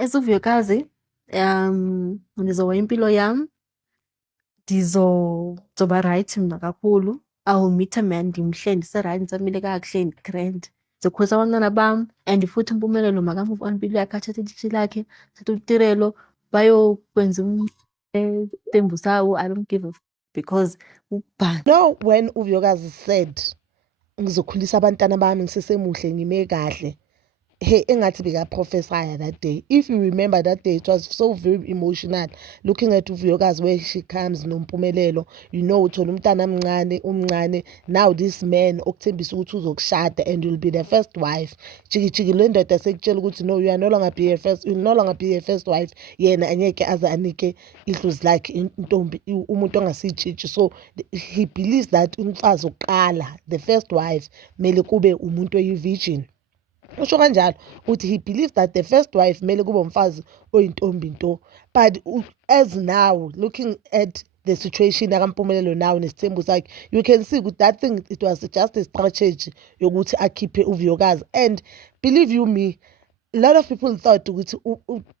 as uVuyokazi, ndizohoya impilo yam, ndizoba right mna kakhulu. I will meet a man ndimhle ndiserayithi ndisamile kakuhle ndigrand. Ndizokhulisa abantwana bam and futhi uMpumelelo makamove on impilo yakhe athathe itshitshi lakhe, athathe uTirelo bayokwenza itembu sawo. I don't give a because ukubhana. No, when uVuyokazi said ngizokhulisa abantwana bami ngisesemuhle ngime kahle, hey, engathi bekaprofesaya that day. If you remember that day, it was so very emotional looking at uVuyokazi where she comes noMpumelelo, you know, uthola umntana umncane, now this man okuthembisa ukuthi uzokushada and you'll be the first wife. Jiki le ndoda sekutshela ukuthi no, you will no longer be a first wife. Yena angeke aze anike idlozi lakhe intombi umuntu ongasitshitshi. So he believes that umfazi oqala, the first wife, mele kube umuntu oyi-virgin. Usho kanjalo uthi he believes that the first wife mele kube umfazi oyintombi nto. But as now looking at the situation akaMpumelelo now nesithembu sakhe, you can see that thing, it was just a strategy yokuthi akhiphe uVuyokazi. And believe you me, a lot of people thought ukuthi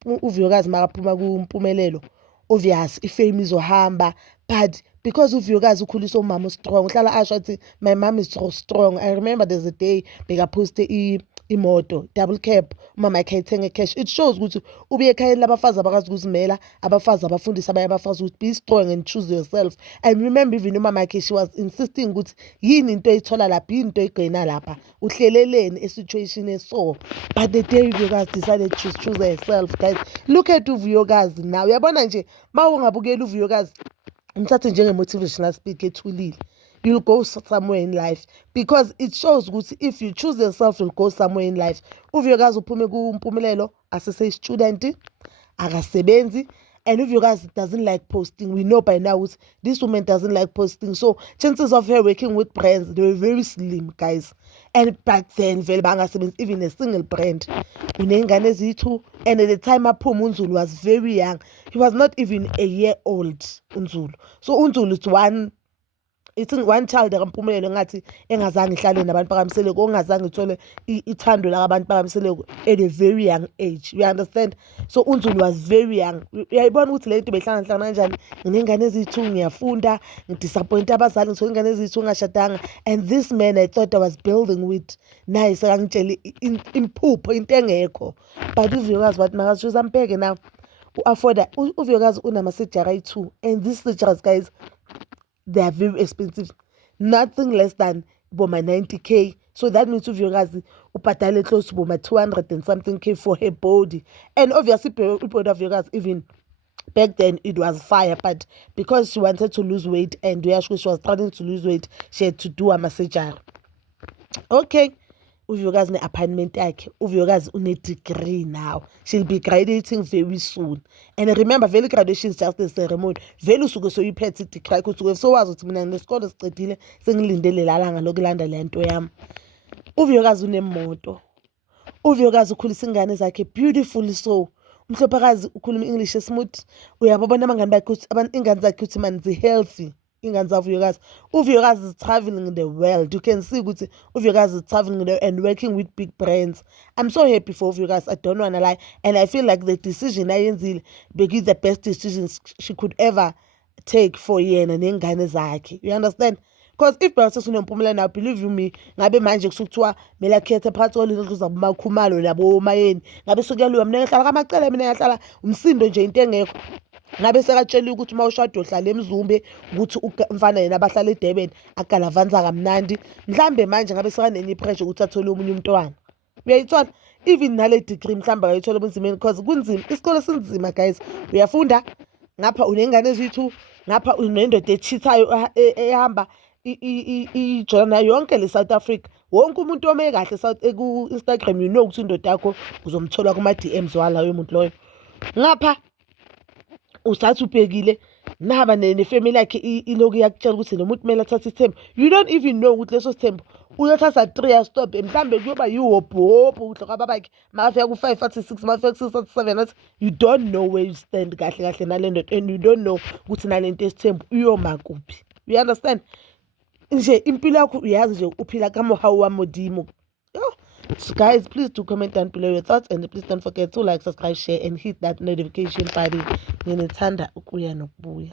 uVuyokazi makaphuma kuMpumelelo obvious ifame izohamba, but because uVuyokazi ukhulisa umama strong, uhlala asho athi my mom is so strong. I remember there's a day bekaposte imoto double cab, umama yakhe ayithenge cash. It shows ukuthi ubuye ekhayeni labafazi abakwazi ukuzimela, abafazi abafundisa abanye abafazi ukuthi be strong and choose yourself. And remember even umama yakhe, she was insisting ukuthi yini into eyithola lapha, yini into eyigcina lapha, uhleleleni esituation eso. But the day uVuyokazi decided to choose herself, guys, look at uVuyokazi now. Uyabona nje ma ungabukela uVuyokazi umthathe njenge-motivational speaker ethulile, you'll go somewhere in life, because it shows ukuthi if you choose yourself, you'll go somewhere in life. uVuyokazi uphume kuMpumelelo asese-student, akasebenzi, and uVuyokazi doesn't like posting. We know by now this woman doesn't like posting, so chances of her working with brands, they were very slim, guys. And back then vele bangasebenzi even a single brand. Uney'ngane ezithu, and at the time aphuma uNzulu was very young. He was not even a year old, uNzulu. So uNzulu is one child akaMpumelelo ngathi engazange ihlale nabantu bakaMseleko, ongazange ithole ithando labantu bakaMseleko at a very young age. You understand? So uNzulu was very young. Uyayibona ukuthi le nto behlangana kanjani, nginengane ezithu, ngiyafunda, ngidisappoint abazali, ngithola ingane ezithu ngashadanga. And this man I thought I was building with, nice, akangitshela impupho into engekho. But uVuyokazi wathi makashuza mpeke now u-afforda. uVuyokazi unama-surgery ayi-2, and these surgeries, guys, they are very expensive, nothing less than boma 90k. So that means uVuyokazi ubhadale close to boma 200 and something k for her body. And obviously body of Vuyokazi, even back then it was fire, but because she wanted to lose weight and she was trying to lose weight, she had to do a surgery. Okay, uVuyokazi ne-appointment yakhe. uVuyokazi une-degree now. She'll be graduating very soon. And remember, vele graduation is just a ceremony. Vele usuke soyiphethe i-degree yakho, usuke sowazi ukuthi mina nesikole sicedile sengilindele lalanga lokulanda le nto yami. uVuyokazi unemoto. uVuyokazi ukhulisa ingane zakhe beautifully so. Umhlophakazi ukhuluma English smooth. Uyababona abangani bakhe ukuthi ingane zakhe ukuthi man zi-healthy. ingane zaVuyokazi. uVuyokazi is traveling the world. You can see ukuthi uVuyokazi is traveling and working with big brands. I'm so happy for uVuyokazi. I don't wanna lie. And I feel like the decision ayenzile is the best decision she could ever take for yena nengane zakhe. You understand? Because if uNompumelelo now, believe you me, ngabe manje kusukuthiwa mele akhethe phakathi kolezi zaboMakhumalo nabo Mayeni, ngabe sukuyaliwa mina ngihlala kaMacele, mina ngihlala umsindo nje into engekho. Ngabe sekatshela ukuthi uma ushada ohlala eMzumbe ukuthi umfana yena abahlala eDurban akalavanza kamnandi, mhlambe manje ngabe sekanenye pressure ukuthi athole omunye umntwana. Uyayithola? Even nale degree mhlamba ayithola ubunzimeni, because kunzima, isikole sinzima, guys. Uyafunda ngapha unengane ezithu, ngapha unendoda echithayo ehamba ijona yonke le South Africa. Wonke umuntu ome kahle ku-Instagram, you know ukuthi indoda yakho uzomthola kuma-DMs walayo umuntu loyo. Ngapha usathi ubhekile naba nefamily yakhe iloku yakutshela ukuthi lo muntu kumele athathe isithembu. You don't even know ukuthi leso sithembu uyothatha 3 years stop, mhlambe kuyoba yiwobhobho udla kwababakhe makafika ku-5 athi 6, makafika ku-6 athi 7 athi. You don't know where you stand kahle kahle nale ndoda, and you don't know ukuthi nalento esithembu uyoma kuphi. You understand? Nje impilo yakho uyazi nje uphila kaMohawu wa Modimo. So guys, please do comment down below your thoughts, and please don't forget to like, subscribe, share, and hit that notification button. Nginethanda ukuya nokubuya.